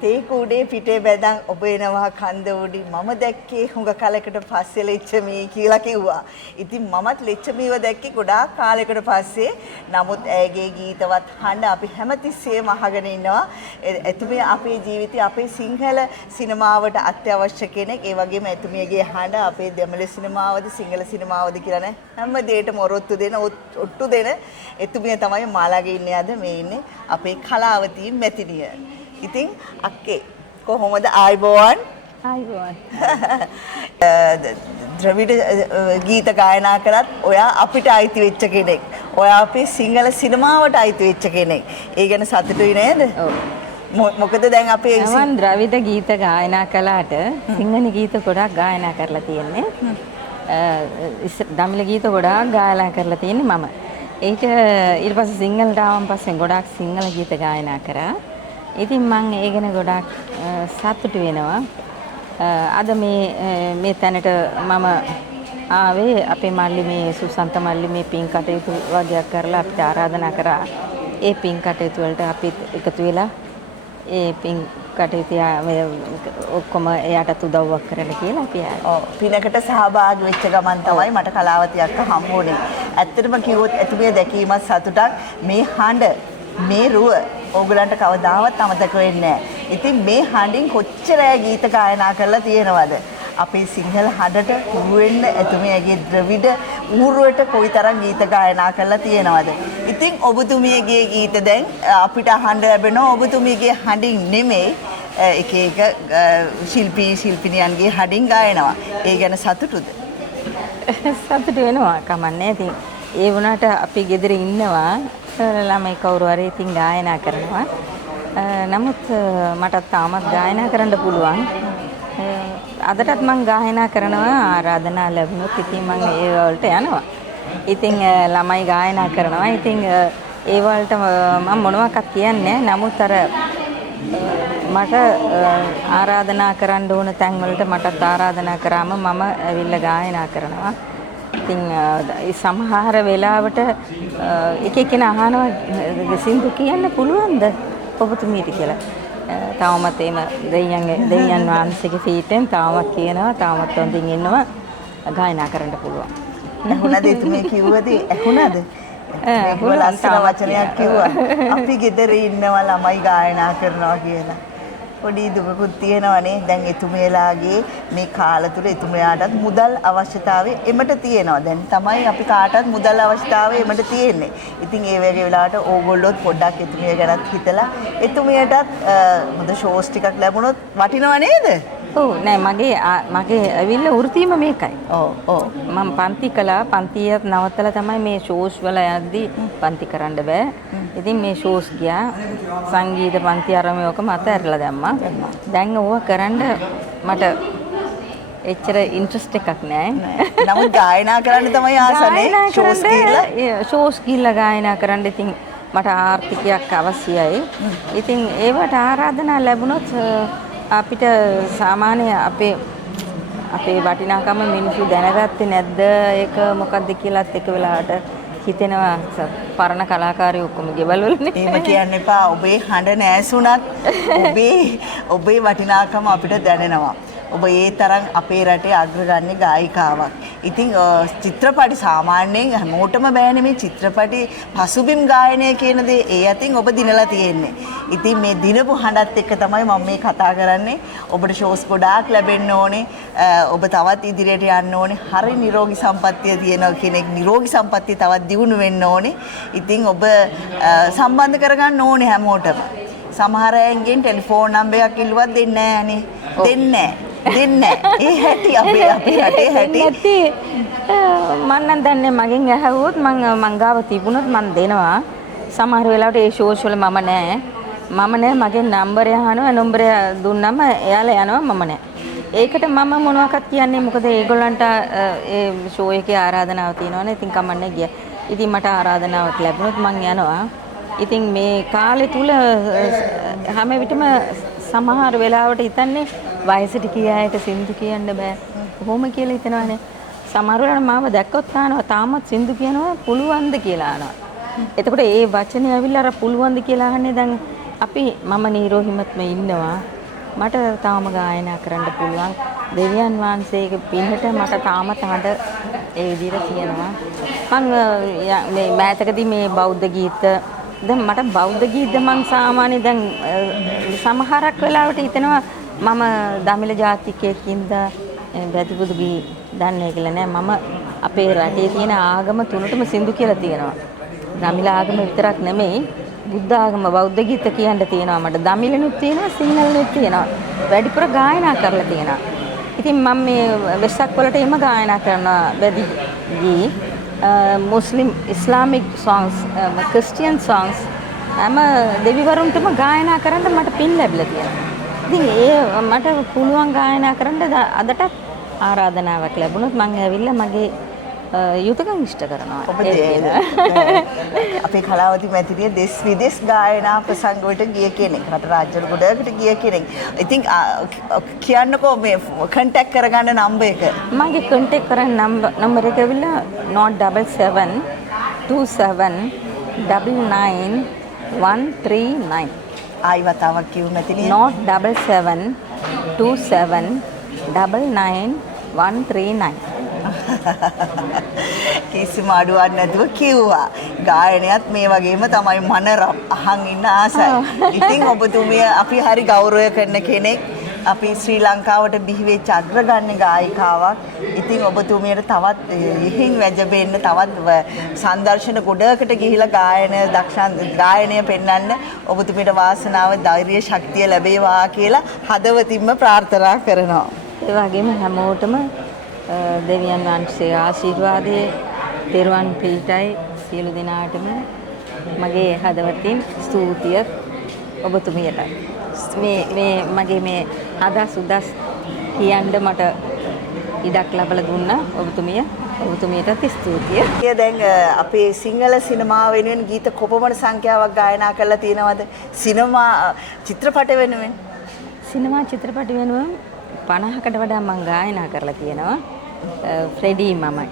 තේ කුඩේ පිටේ බැදන් ඔබ එනවා කන්ද උඩි මම දැක්කේ හුඟ කලකට පස්සේ ලෙච්චමී කියලා කිව්වා. ඉතින් මමත් ලෙච්චමීව දැක්කේ ගොඩාක් කාලයකට පස්සේ. නමුත් ඇයගේ ගීතවත් හඬ අපි හැමතිස්සෙම අහගෙන ඉන්නවා. එතුමිය අපේ ජීවිතේ අපේ සිංහල සිනමාවට අත්‍යවශ්‍ය කෙනෙක්. ඒ වගේම එතුමියගේ හඬ අපේ දෙමළ සිනමාවද සිංහල සිනමාවද කියලා නෑ හැම දෙයකටම ඔට්ටු දෙන එතුමිය තමයි මාලාගේ ඉන්නේ අද මේ ඉන්නේ අපේ කලාවතී මැතිණිය. ඉතින් අක්කේ කොහොමද ආයිබෝවන් ද්‍රවිඩ ගීත ගායනා කරත් ඔයා අපිට අයිති වෙච්ච කෙනෙක්. ඔයා අපේ සිංහල සිනමාවට අයිති වෙච්ච කෙනෙක්. ඒ ගැන සතුටුයි නේද? ඔව්. මොකද දැන් අපේ මම ද්‍රවිඩ ගීත ගායනා කළාට සිංහල ගීත ගොඩක් ගායනා කරලා තියෙන්නේ. දමිළ ගීත ගොඩාක් ගායනා කරලා තියෙන්නේ මම. ඒක ඊට පස්සේ සිංහලට ආවන් පස්සේ ගොඩාක් සිංහල ගීත ගායනා කරා. ඉතින් මම ඒ ගැන ගොඩාක් සතුටු වෙනවා. අද මේ තැනට මම ආවේ අපේ මල්ලි මේ සුසන්ත මල්ලි මේ පින් කටයුතු වගේක් කරලා අපිට ආරාධනා කරා. ඒ පින් කටයුතු වලට අපිත් එකතු වෙලා ඒ පින් කටයුතු ඔක්කොම එයාට උදව්වක් කරලා කියලා අපි ආවා. ඔව් පිනකට සහභාගී වෙච්ච ගමන් තමයි මට කලාවතිය අක්ක හම්බුනේ. ඇත්තටම කිව්වොත් එතුමිය දැකීමත් සතුටක් මේ හඬ මේ රුව ඕගලන්ට කවදාවත් අමතක වෙන්නේ නැහැ. ඉතින් මේ හඬින් කොච්චර ගීත ගායනා කරලා තියෙනවද? අපේ සිංහල හඬට හුරු වෙන්න එතුමියගේ ද්‍රවිඩ ඌරුවට කොයිතරම් ගීත ගායනා කරලා තියෙනවද? ඉතින් ඔබතුමියගේ ගීත දැන් අපිට අහන්න ලැබෙනවා. ඔබතුමියගේ හඬින් නෙමෙයි එක එක ශිල්පිනියන්ගේ හඬින් ගායනවා. ඒ ගැන සතුටුද? සතුටු වෙනවා කමන්නේ. ඉතින් ඒ වුණාට අපි ගෙදර ඉන්නවා ළමයි කවුරු හරි ඉතින් ගායනා කරනවා. නමුත් මට තාමත් ගායනා කරන්න පුළුවන්. අදටත් මම ගායනා කරනවා ආරාධනා ලැබුණොත් ඉතින් මම ඒ වලට යනවා. ඉතින් ළමයි ගායනා කරනවා. ඉතින් ඒ වලට මම මොනවාක්වත් කියන්නේ නැහැ. නමුත් අර මට ආරාධනා කරන්න ඕන තැන් වලට මටත් ආරාධනා කරාම මම ඇවිල්ලා ගායනා කරනවා. ඉතින් සමහර වෙලාවට එක එකනා අහනවා සින්දු කියන්න පුළුවන්ද ඔබතුමීට කියලා. තාමත් එම දෙවියන් වහන්සේගේ ෆීටෙන් තාමත් කියනවා තාමත් හොඳින් ඉන්නවා ගායනා කරන්න පුළුවන්. ඇහුණද එතුමිය කිව්වද? ඇහුණද? ඒගොල්ලෝ ලස්සන වචනයක් කිව්වා. අපි ගෙදර ඉන්නවා ළමයි ගායනා කරනවා කියලා. පොඩි දුකකුත් තියෙනවනේ. දැන් එතුමියලාගේ මේ කාල තුල එතුමියාටත් මුදල් අවශ්‍යතාවය එමට තියෙනවා. දැන් තමයි අපි කාටත් මුදල් අවශ්‍යතාවය එමට තියෙන්නේ. ඉතින් ඒ වගේ වෙලාවට ඕගොල්ලොත් පොඩ්ඩක් එතුමිය ගැනත් හිතලා එතුමියටත් හොඳ ෂෝස් ටිකක් ලැබුණොත් වටිනව නේද? ඔව් නෑ මගේ ඇවිල්ලා වෘත්තියම මේකයි. ඔව් මම පන්ති කළා. පන්තියත් නවත්තලා තමයි මේ ෂෝස් වල යද්දී පන්ති කරන්න බෑ. ඉතින් මේ ෂෝස් ගියා. සංගීත පන්ති ආරම්භය ඔක මත ඇරලා දැම්මා. දැන් ඕවා කරන්න මට එච්චර ඉන්ට්‍රස්ට් එකක් නෑ. නමුත් ගායනා කරන්න තමයි ආසනේ. ෂෝස් ගිහිල්ලා ගායනා කරන්න ඉතින් මට ආර්ථිකයක් අවශ්‍යයි. ඉතින් ඒවට ආරාධනා ලැබුණොත් අපිට සාමාන්‍ය අපේ වටිනාකම මිනිස්සු දැනගත්තේ නැද්ද ඒක මොකක්ද කියලාත් එක වෙලාවට හිතෙනවා. පරණ කලාකාරයෝ ඔක්කොම ගෙවල් වලනේ. එහෙම කියන්න එපා. ඔබේ හඬ නෑසුණත් ඔබේ වටිනාකම අපිට දැනෙනවා. ඔබ ඒ තරම් අපේ රටේ අග්‍රගණ්‍ය ගායිකාවක්. ඉතින් චිත්‍රපටි සාමාන්‍යයෙන් හැමෝටම බෑනේ මේ චිත්‍රපටි පසුබිම් ගායනය කියන දේ ඒ අතින් ඔබ දිනලා තියෙන්නේ. ඉතින් මේ දිනපු හඬත් එක්ක තමයි මම මේ කතා කරන්නේ. ඔබට ෂෝස් ගොඩාක් ලැබෙන්න ඕනේ. ඔබ තවත් ඉදිරියට යන්න ඕනේ. හරි නිරෝගී සම්පන්නිය තියෙන කෙනෙක් නිරෝගී සම්පන්නිය තවත් දියුණු වෙන්න ඕනේ. ඉතින් ඔබ සම්බන්ධ කරගන්න ඕනේ හැමෝටම. සමහර අයගෙන් ටෙලිෆෝන් නම්බරයක් ඉල්ලුවත් දෙන්නේ නැහනේ. දෙන්නේ ඒ හැටි අපේ රටේ හැටි මම නම් දන්නේ මගෙන් ඇහුවොත් මං ගාව තිබුණොත් මං දෙනවා. සමහර වෙලාවට ඒ ෂෝස් වල මම නෑ මගෙන් නම්බරය අහනවා. නම්බරය දුන්නම එයාලා යනවා මම නෑ. ඒකට මම මොනවාක්වත් කියන්නේ මොකද ඒගොල්ලන්ට ඒ ෂෝ එකේ ආරාධනාව තියෙනවනේ. ඉතින් කමන්නේ ගියා. ඉතින් මට ආරාධනාවක් ලැබුණොත් මං යනවා. ඉතින් මේ කාලේ තුල හැම විටම සමහර වෙලාවට හිතන්නේ වයසට කියායට සින්දු කියන්න බෑ. කොහොම කියලා හිතනවානේ. සමහර වෙලාවට මාව දැක්කොත් අහනවා තාමත් සින්දු කියනවා පුළුවන්ද කියලා අහනවා. එතකොට ඒ වචනේ ඇවිල්ලා අර පුළුවන්ද කියලා අහන්නේ දැන් අපි මම නීරෝහිමත්ම ඉන්නවා. මට තාම ගායනා කරන්න පුළුවන්. දෙවියන් වහන්සේගේ පිනට මට තාමත් හඬ ඒ විදිහට තියෙනවා. මම මේ මෑතකදී මේ බෞද්ධ ගීත දැන් මට බෞද්ධ ගීත මං සාමාන්‍ය දැන් සමහරක් වෙලාවට හිතෙනවා මම දමිළ ජාතිකයෙක්ින්ද බැතිබුදු ගී දන්නේ කියලා නෑ. මම අපේ රටේ තියෙන ආගම තුනටම සින්දු කියලා තියෙනවා. දමිළ ආගම විතරක් නෙමෙයි බුද්ධ ආගම බෞද්ධ ගීත කියන්න තියෙනවා. මට දමිළනුත් තියෙනවා සිංහලනුත් තියෙනවා. වැඩිපුර ගායනා කරලා තියෙනවා. ඉතින් මම මේ වෙස්සක් වලට එම ගායනා කරනවා බැදි ගී Muslim Islamic songs Christian songs හැම දෙවිවරුන්ටම ගායනා කරන්න මට පින් ලැබිලා තියෙනවා. ඉතින් ඒ මට පුළුවන් ගායනා කරන්න අදටත් ආරාධනාවක් ලැබුණොත් මම ඇවිල්ලා මගේ යුතුයකම් ඉෂ්ට කරනවා. ඔබ අපේ කලාවති මැතිරිය දෙස් විදෙස් ගායනා ප්‍රසංග වලට ගිය කෙනෙක්. රට රාජ්‍ය ගොඩකට ගිය කෙනෙක්. ඉතින් කියන්නකෝ මේ කන්ටැක්ට් කරගන්න නම්බර් එක. මගේ කන්ටැක්ට් කරන්න නම්බර් එක ඇවිල්ලා 077 27 99 139. ආයි වතාවක් කියමු මැතිරිය. 077 27 99 139. කිසිම අඩුවක් නැතුව කිව්වා. ගායනයත් මේ වගේම තමයි මනරම් අහන් ඉන්න ආසයි. ඉතින් ඔබතුමිය අපි හරි ගෞරවය කරන කෙනෙක්. අපි ශ්‍රී ලංකාවට බිහි වෙච්ච අග්‍රගණ්‍ය ගායිකාවක්. ඉතින් ඔබතුමියට තවත් ඉහින් වැජබෙන්න තවත් සංදර්ශන ගොඩකට ගිහිලා ගායනය පෙන්වන්න ඔබතුමියට වාසනාව ධෛර්ය ශක්තිය ලැබේවා කියලා හදවතින්ම ප්‍රාර්ථනා කරනවා. ඒ වගේම හැමෝටම දෙවියන් වහන්සේ ආශිර්වාදයේ තෙරුවන් ප්‍රීතයි සියලු දෙනාටම මගේ හදවතින් ස්තුතිය ඔබතුමියට. මේ මගේ මේ අදහස් උදස් කියන්න මට ඉඩක් ලැබලා දුන්නා ඔබතුමියටත් ස්තුතිය. දැන් අපේ සිංහල සිනමාව වෙනුවෙන් ගීත කොපමණ සංඛ්‍යාවක් ගායනා කරලා තියෙනවද? සිනමා චිත්‍රපට වෙනුවෙන්? සිනමා චිත්‍රපට වෙනුවෙන් 50කට වඩා මම ගායනා කරලා තියෙනවා. ෆ්‍රෙඩි මමයි.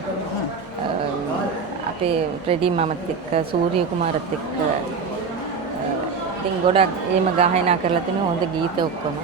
අපේ ෆ්‍රෙඩි මමත් එක්ක සූර්ය කුමාරත් එක්ක ඉතින් ගොඩක් එහෙම ගායනා කරලා තිනවා හොඳ ගීත ඔක්කොම.